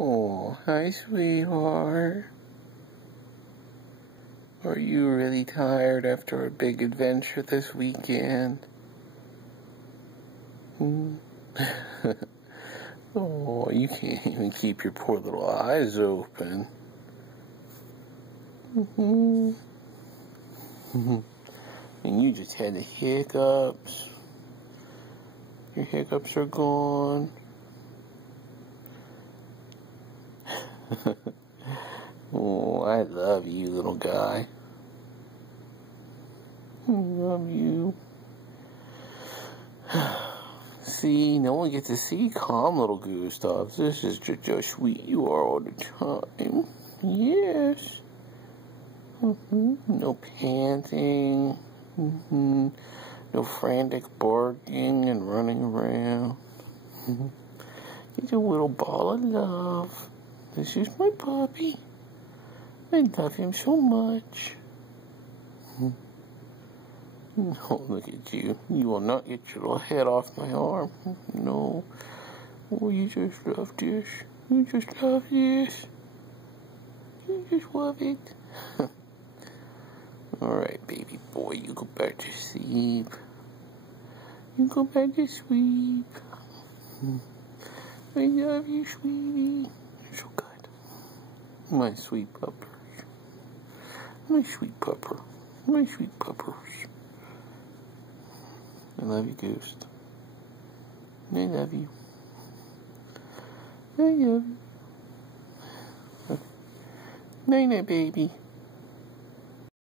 Oh, hi, sweetheart. Are you really tired after a big adventure this weekend? Oh, you can't even keep your poor little eyes open. And you just had the hiccups. Your hiccups are gone. Oh, I love you, little guy. I love you. See, no one gets to see calm little Gustav. This is just how sweet you are all the time. Yes. No panting. No frantic barking and running around. He's a little ball of love. This is my puppy. I love him so much. Oh, look at you. You will not get your little head off my arm. No. Oh, you just love this. You just love this. You just love it. Alright, baby boy, you go back to sleep. You go back to sleep. I love you, sweetie. You're so good. My sweet puppers. My sweet pupper. My sweet puppers. I love you, Ghost. I love you. I love you. Night-night, baby.